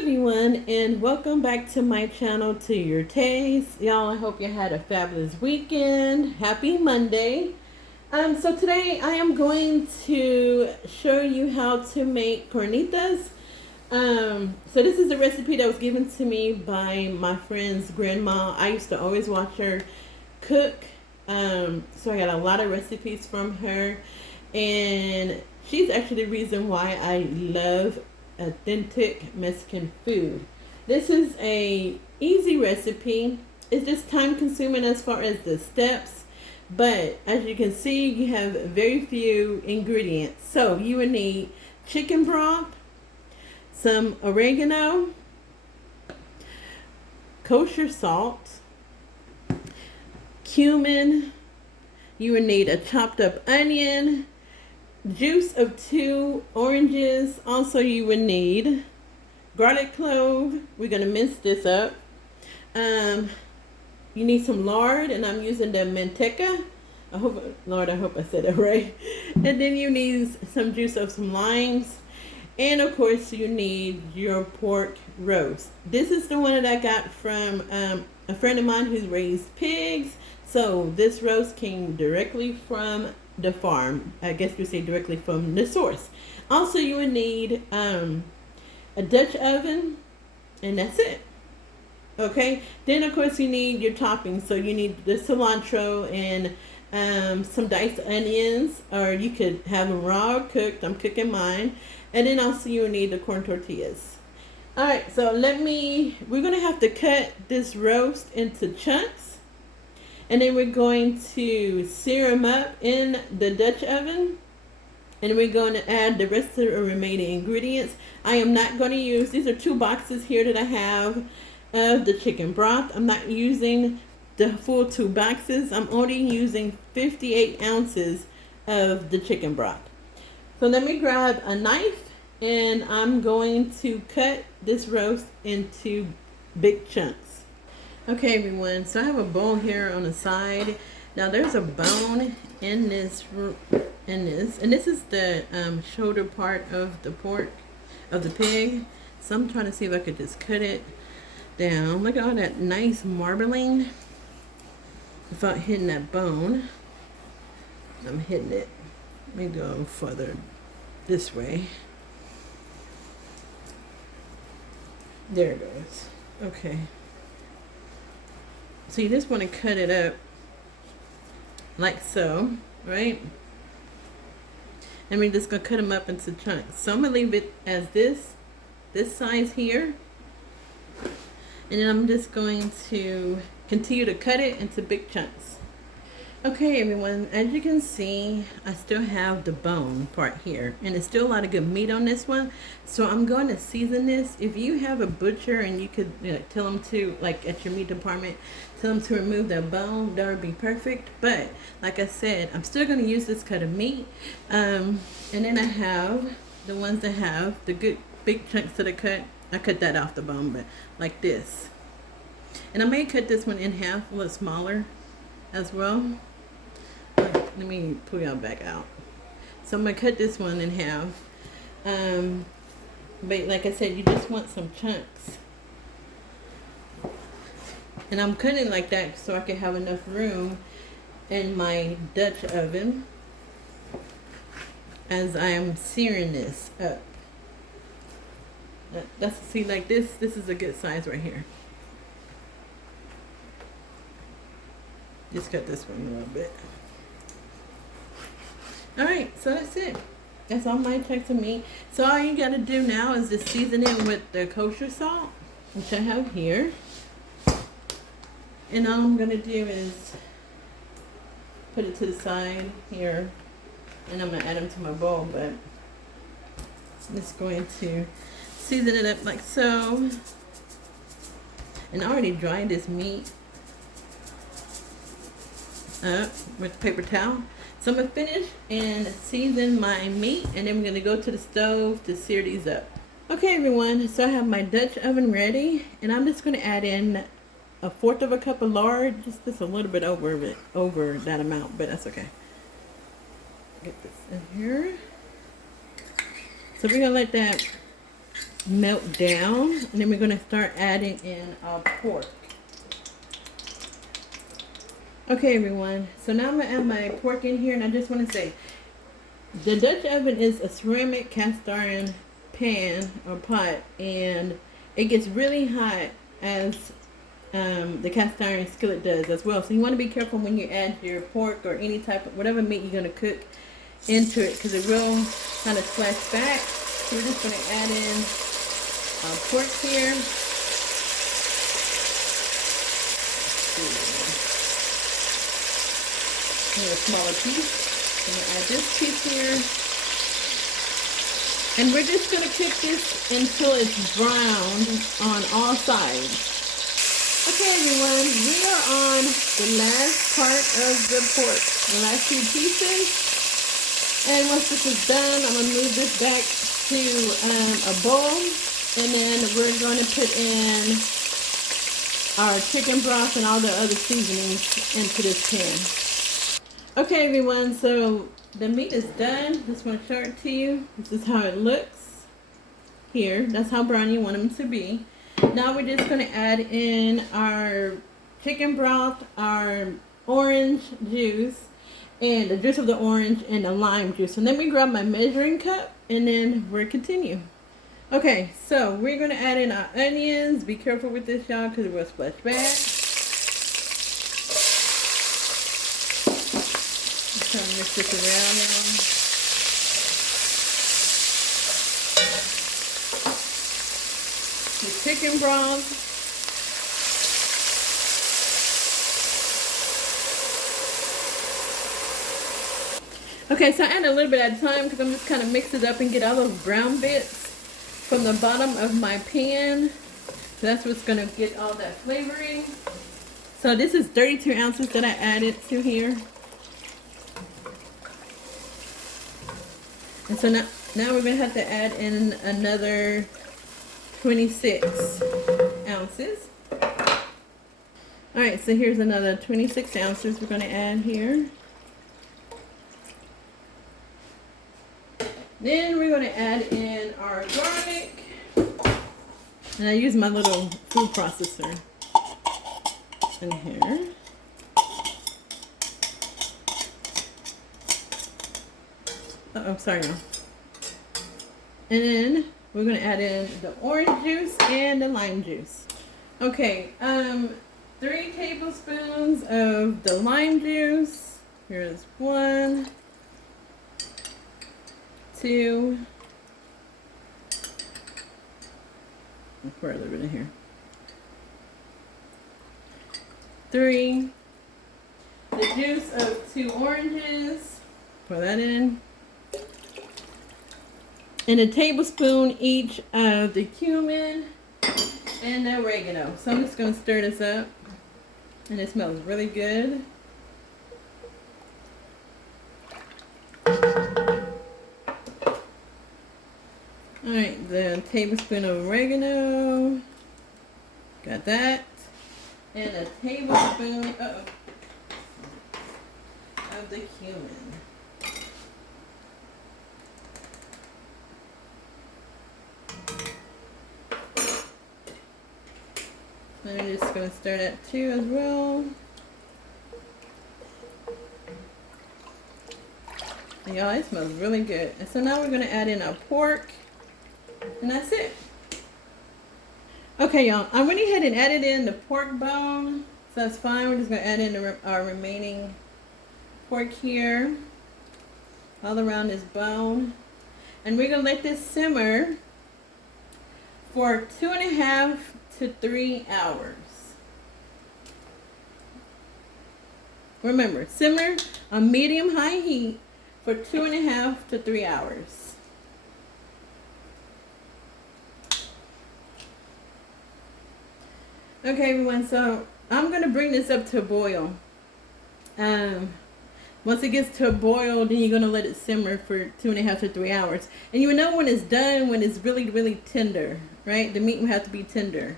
Everyone, and welcome back to my channel, To Your Taste. Y'all, I hope you had a fabulous weekend. Happy Monday. So today I am going to show you how to make carnitas. So this is a recipe that was given to me by my friend's grandma. I used to always watch her cook. So I got a lot of recipes from her, and she's actually the reason why I love authentic Mexican food. This is a easy recipe. It's just time consuming as far as the steps, but as you can see, you have very few ingredients. So you will need chicken broth, some oregano, kosher salt, cumin. You will need a chopped up onion, juice of 2 oranges. Also, you would need garlic clove. We're going to mince this up. You need some lard, and I'm using the Manteca. I hope I said it right. And then you need some juice of some limes. And of course, you need your pork roast. This is the one that I got from a friend of mine who's raised pigs. So this roast came directly from the farm. I guess we say directly from the source. Also, you would need a Dutch oven, and that's it. Okay. Then of course you need your toppings. So you need the cilantro and some diced onions, or you could have them raw or cooked. I'm cooking mine. And then also you will need the corn tortillas. All right. So we're gonna have to cut this roast into chunks. And then we're going to sear them up in the Dutch oven. And we're going to add the rest of the remaining ingredients. I am not going to use, these are 2 boxes here that I have of the chicken broth. I'm not using the full 2 boxes. I'm only using 58 ounces of the chicken broth. So let me grab a knife, and I'm going to cut this roast into big chunks. Okay, everyone, so I have a bowl here on the side. Now there's a bone in this, and this is the shoulder part of the pork, of the pig. So I'm trying to see if I could just cut it down. Look at all that nice marbling without hitting that bone. I'm hitting it. Let me go further this way. There it goes. Okay. So you just want to cut it up like so, right? And we're just going to cut them up into chunks. So I'm going to leave it as this size here. And then I'm just going to continue to cut it into big chunks. Okay, everyone, as you can see, I still have the bone part here, and there's still a lot of good meat on this one. So I'm going to season this. If you have a butcher and you could tell them to, like at your meat department, tell them to remove that bone, that would be perfect. But like I said, I'm still going to use this cut of meat. And then I have the ones that have the good big chunks that I cut that off the bone, but like this. And I may cut this one in half, a little smaller as well. Let me pull y'all back out. So I'm going to cut this one in half. But like I said, you just want some chunks. And I'm cutting like that so I can have enough room in my Dutch oven as I am searing this up. See, like this is a good size right here. Just cut this one a little bit. Alright, so that's it. That's all my chunks of meat. So all you gotta do now is just season it with the kosher salt, which I have here. And all I'm gonna do is put it to the side here. And I'm gonna add them to my bowl, but I'm just going to season it up like so. And I already dried this meat up with paper towel. So I'm going to finish and season my meat, and then we're going to go to the stove to sear these up. Okay, everyone, so I have my Dutch oven ready, and I'm just going to add in 1/4 cup of lard, just a little bit over that amount, but that's okay. Get this in here. So we're going to let that melt down, and then we're going to start adding in our pork. Okay, everyone, so now I'm going to add my pork in here, and I just want to say, the Dutch oven is a ceramic cast iron pan or pot, and it gets really hot as the cast iron skillet does as well. So you want to be careful when you add your pork or any type of whatever meat you're going to cook into it, because it will kind of splash back. So we're just going to add in our pork here. A smaller piece. I'm going to add this piece here. And we're just going to cook this until it's browned on all sides. Okay, everyone, we are on the last part of the pork, the last few pieces. And once this is done, I'm going to move this back to a bowl. And then we're going to put in our chicken broth and all the other seasonings into this pan. Okay, everyone, so the meat is done. Just want to show it to you. This is how it looks here. That's how brown you want them to be. Now we're just going to add in our chicken broth, our orange juice, and the juice of the orange and the lime juice. And then we grab my measuring cup, and then we'll continue. Okay, so we're going to add in our onions. Be careful with this, y'all, because it will splash back. Try to mix this around, y'all. The chicken broth. Okay, so I add a little bit at a time because I'm just kind of mix it up and get all those brown bits from the bottom of my pan. So that's what's going to get all that flavoring. So this is 32 ounces that I added to here. And so now we're going to have to add in another 26 ounces. Alright, so here's another 26 ounces we're going to add here. Then we're going to add in our garlic. And I use my little food processor in here. Uh-oh, sorry, no. And then we're going to add in the orange juice and the lime juice. Okay, 3 tablespoons of the lime juice. Here's 1, 2. I'll pour a little bit in here. 3. The juice of 2 oranges. Pour that in. And a tablespoon each of the cumin and the oregano. So I'm just going to stir this up. And it smells really good. Alright, the tablespoon of oregano. Got that. And a tablespoon of the cumin. And I'm just going to stir that too as well. And y'all, it smells really good. And so now we're going to add in our pork. And that's it. Okay, y'all. I went ahead and added in the pork bone. So that's fine. We're just going to add in our remaining pork here. All around this bone. And we're going to let this simmer for 2.5 to 3 hours. Remember, simmer on medium-high heat for 2.5 to 3 hours. Okay, everyone, so I'm going to bring this up to a boil. Once it gets to a boil, then you're going to let it simmer for 2.5 to 3 hours. And you will know when it's done, when it's really, really tender, right? The meat will have to be tender.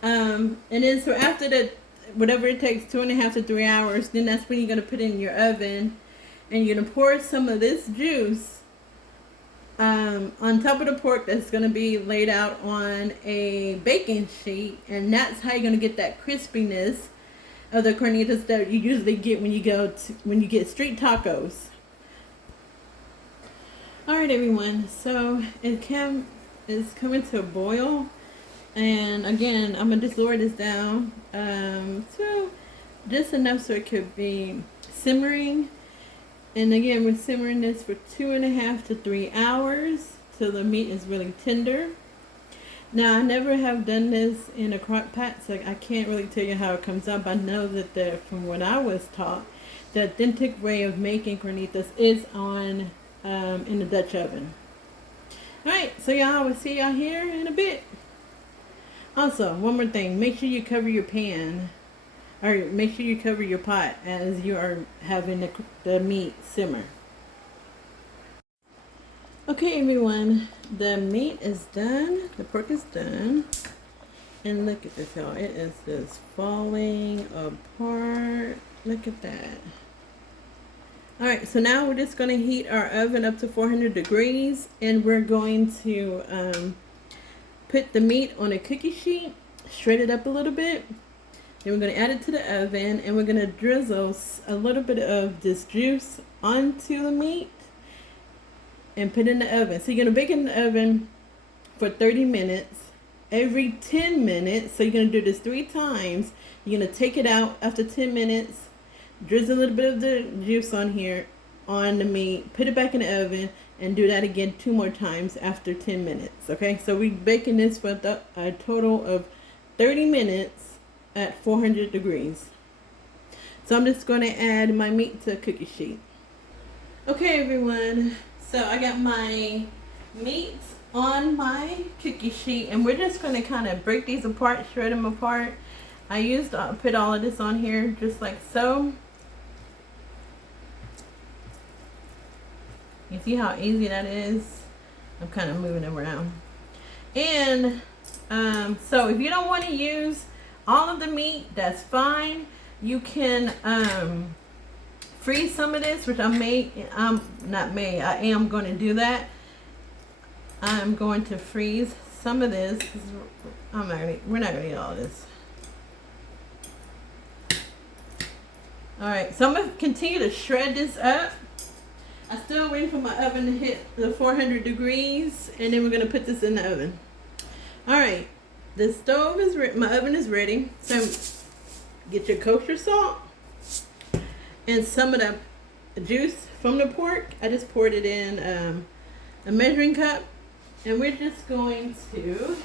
And then so after that, whatever it takes, 2.5 to 3 hours, then that's when you're going to put it in your oven. And you're going to pour some of this juice on top of the pork that's going to be laid out on a baking sheet, and that's how you're going to get that crispiness of the carnitas that you usually get when you get street tacos. All right, everyone. So it's coming to a boil, and again, I'm gonna just lower this down so just enough so it could be simmering. And again, we're simmering this for 2.5 to 3 hours till the meat is really tender. Now, I never have done this in a crock pot, so I can't really tell you how it comes up. I know that from what I was taught, the authentic way of making carnitas is on in the Dutch oven. All right, so y'all, will see y'all here in a bit. Also, one more thing: make sure you cover your pan, or make sure you cover your pot as you are having the meat simmer. Okay, everyone, the meat is done. The pork is done. And look at this, y'all. It is just falling apart. Look at that. All right, so now we're just going to heat our oven up to 400 degrees. And we're going to put the meat on a cookie sheet, shred it up a little bit. Then we're going to add it to the oven. And we're going to drizzle a little bit of this juice onto the meat and put it in the oven. So you're going to bake it in the oven for 30 minutes. Every 10 minutes, so you're going to do this 3 times. You're going to take it out after 10 minutes, drizzle a little bit of the juice on here, on the meat, put it back in the oven, and do that again 2 more times after 10 minutes. Okay, so we're baking this for a total of 30 minutes at 400 degrees. So I'm just going to add my meat to a cookie sheet. Okay, everyone. So I got my meat on my cookie sheet, and we're just going to kind of break these apart, shred them apart. I put all of this on here just like so. You see how easy that is? I'm kind of moving it around. And so if you don't want to use all of the meat, that's fine. You can freeze some of this, which I am going to do that. I'm going to freeze some of this. We're not gonna eat all of this. All right, so I'm gonna continue to shred this up. I'm still waiting for my oven to hit the 400 degrees, and then we're gonna put this in the oven. All right, the stove is my oven is ready. So get your kosher salt and some of the juice from the pork. I just poured it in a measuring cup, and we're just going to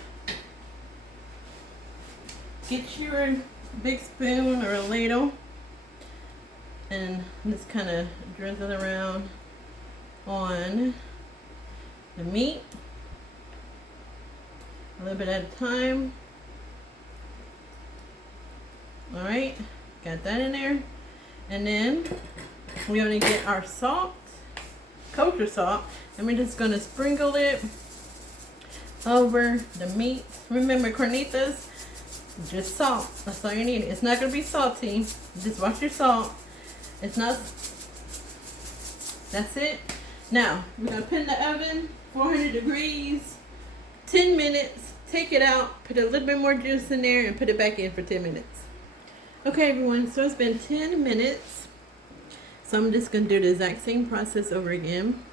get your big spoon or a ladle and just kind of drizzle around on the meat a little bit at a time. All right, got that in there. And then we're going to get our salt, kosher salt, and we're just going to sprinkle it over the meat. Remember, carnitas, just salt. That's all you need. It's not going to be salty. Just watch your salt. It's not. That's it. Now, we're going to put in the oven, 400 degrees, 10 minutes. Take it out, put a little bit more juice in there, and put it back in for 10 minutes. Okay, everyone, so it's been 10 minutes. So I'm just going to do the exact same process over again,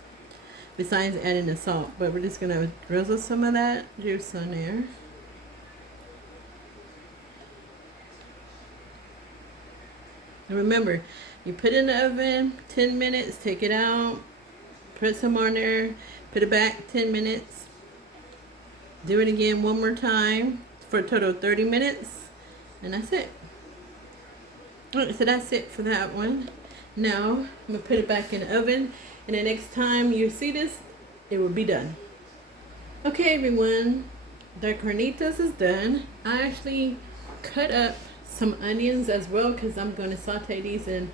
besides adding the salt. But we're just going to drizzle some of that juice on there. And remember, you put it in the oven, 10 minutes, take it out, put some on there, put it back 10 minutes. Do it again one more time for a total of 30 minutes. And that's it. So that's it for that one. Now I'm gonna put it back in the oven, and the next time you see this, it will be done. Okay, everyone, the carnitas is done. I actually cut up some onions as well because I'm going to saute these in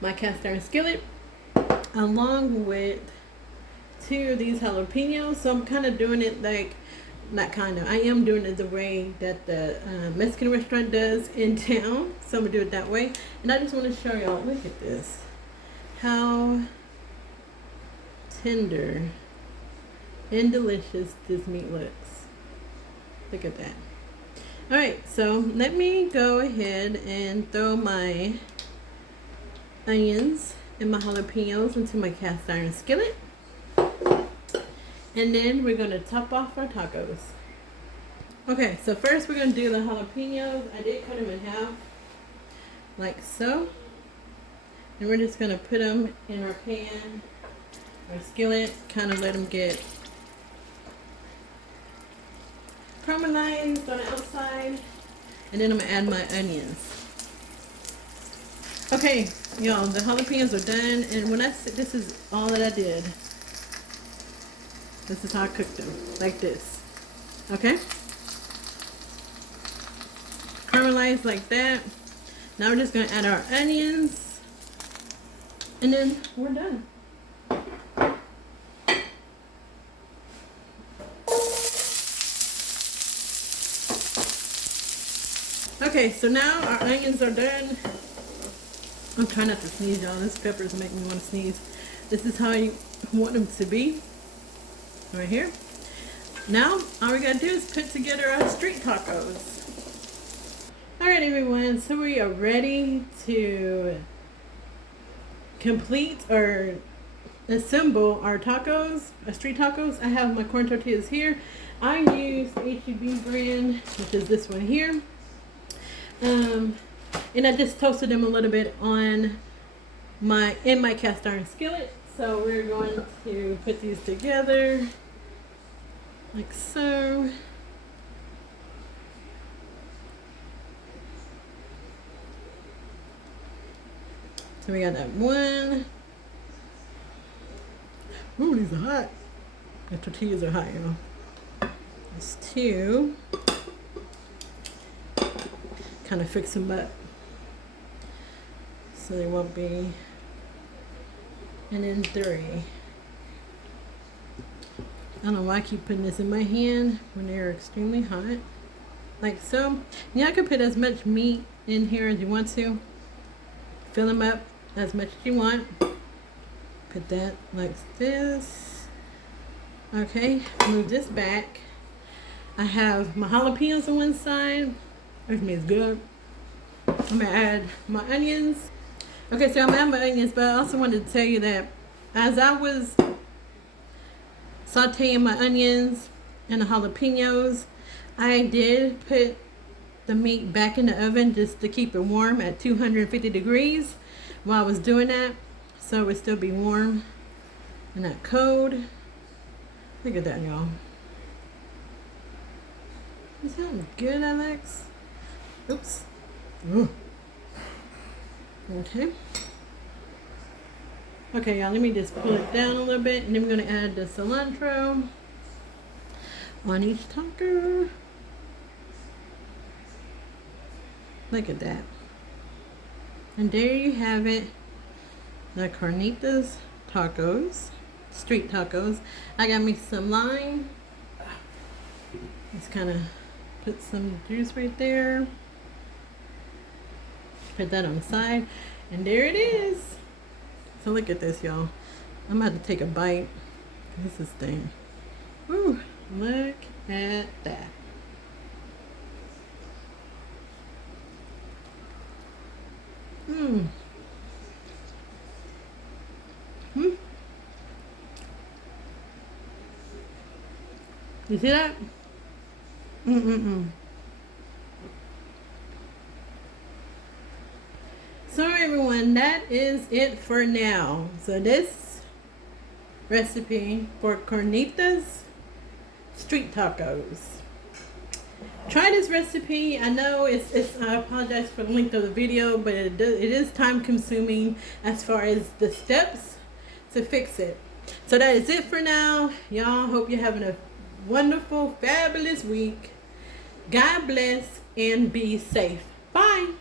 my cast iron skillet, along with 2 of these jalapenos. So I'm kind of doing it like, not kind of, I am doing it the way that the Mexican restaurant does in town. So I'm gonna do it that way. And I just want to show y'all, look at this, how tender and delicious this meat looks. Look at that. Alright, so let me go ahead and throw my onions and my jalapenos into my cast iron skillet. And then we're going to top off our tacos. Okay, so first we're going to do the jalapenos. I did cut them in half, like so. And we're just going to put them in our pan, our skillet, kind of let them get caramelized on the outside. And then I'm going to add my onions. Okay, y'all, the jalapenos are done. And when I said this is all that I did. This is how I cooked them, like this. Okay? Caramelized like that. Now we're just going to add our onions. And then we're done. Okay, so now our onions are done. I'm trying not to sneeze, y'all. This peppers make me want to sneeze. This is how you want them to be. Right here. Now, all we gotta do is put together our street tacos. Alright, everyone, so we are ready to complete or assemble our tacos, our street tacos. I have my corn tortillas here. I used HEB brand, which is this one here. And I just toasted them a little bit in my cast iron skillet. So we're going to put these together like so. So we got that one. Ooh, these are hot. The tortillas are hot, y'all. There's two. Kind of fix them up so they won't be. And then three. I don't know why I keep putting this in my hand when they're extremely hot. Like so. Y'all can put as much meat in here as you want to. Fill them up as much as you want. Put that like this. Okay, move this back. I have my jalapenos on one side. Which means good. I'm gonna add my onions. Okay, so I'm adding my onions, but I also wanted to tell you that as I was sauteing my onions and the jalapenos, I did put the meat back in the oven just to keep it warm at 250 degrees while I was doing that, so it would still be warm and not cold. Look at that, y'all. Is that good, Alex? Oops. Ooh. Okay. Okay, y'all, let me just pull it down a little bit, and then we're going to add the cilantro on each taco. Look at that. And there you have it. The Carnitas tacos. Street tacos. I got me some lime. Just kind of put some juice right there. Put that on the side. And there it is. So look at this, y'all. I'm going to have to take a bite. This is thing. Woo. Look at that. Mmm. Hmm. You see that? So everyone, that is it for now. So this recipe for Carnitas street tacos. Try this recipe. I know it's I apologize for the length of the video, but it is time consuming as far as the steps to fix it. So that is it for now. Y'all, hope you're having a wonderful, fabulous week. God bless and be safe. Bye.